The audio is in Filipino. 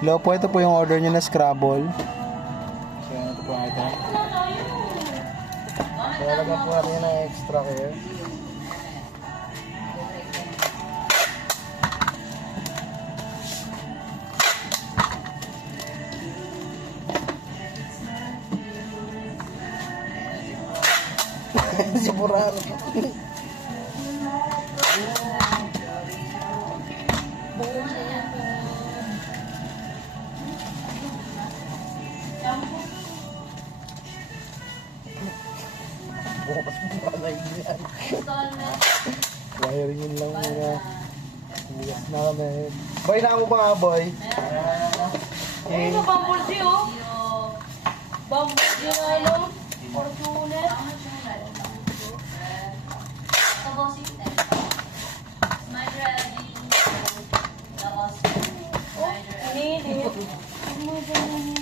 Hello po, ito po yung order nyo na Scrabble. So, ito po ang item. So, lagyan po natin yun ng extra care. Si Burano. Bukas mo na yan. Wiring yun lang muna. Bukas na kami. Boy, na mo ba nga, boy? Ay, ito bambulsi, oh. Bambulsi na ano? Fortuner. Oh, hindi.